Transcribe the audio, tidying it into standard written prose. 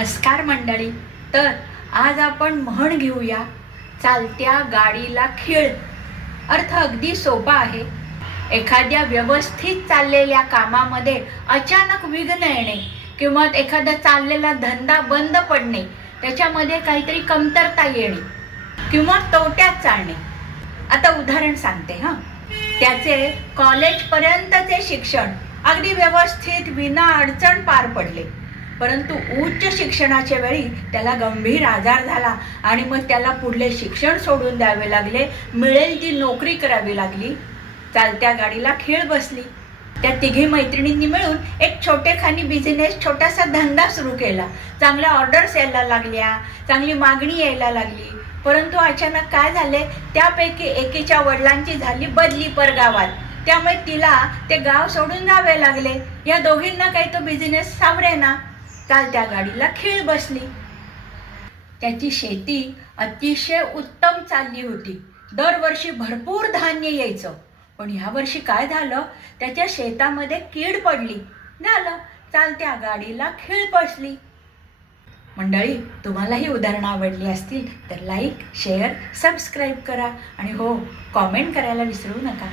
नमस्कार मंडळी. तर आज आपण म्हण घेऊया, चालत्या गाडीला खीळ. अर्थ अगदी सोपा आहे. एखाद्या व्यवस्थित चाललेल्या कामामध्ये अचानक विघ्न येणे किंवा एखादा चाललेला धंदा बंद पडणे, त्याच्यामध्ये काहीतरी कमतरता येणे किंवा तोट्यात चालणे. आता उदाहरण सांगते हां. त्याचे कॉलेजपर्यंतचे शिक्षण अगदी व्यवस्थित विना अडचण पार पडले, परंतु उच्च शिक्षणाच्या वेळी त्याला गंभीर आजार झाला आणि मग त्याला पुढले शिक्षण सोडून द्यावे लागले. मिळेल ती नोकरी करावी लागली. चालत्या गाडीला खीळ बसली. त्या तिघी मैत्रिणींनी मिळून एक छोटेखानी बिझनेस, छोटासा धंदा सुरू केला. चांगल्या ऑर्डर्स यायला लागल्या, चांगली मागणी यायला लागली. परंतु अचानक काय झाले, त्यापैकी एकीच्या वडिलांची झाली बदली परगावात. त्यामुळे तिला ते गाव सोडून जावे लागले. या दोघींना काही तो बिझनेस सावरेना. चालत्या गाडीला खीळ बसली. त्याची शेती अतिशय उत्तम चालली होती. दरवर्षी भरपूर धान्य यायचं. पण यावर्षी काय झालं, त्याच्या शेतामध्ये कीड पडली. झालं, चालत्या गाडीला खीळ बसली. मंडळी, तुम्हाला ही उदाहरणं आवडली असतील तर लाईक, शेअर, सबस्क्राईब करा आणि हो, कॉमेंट करायला विसरू नका.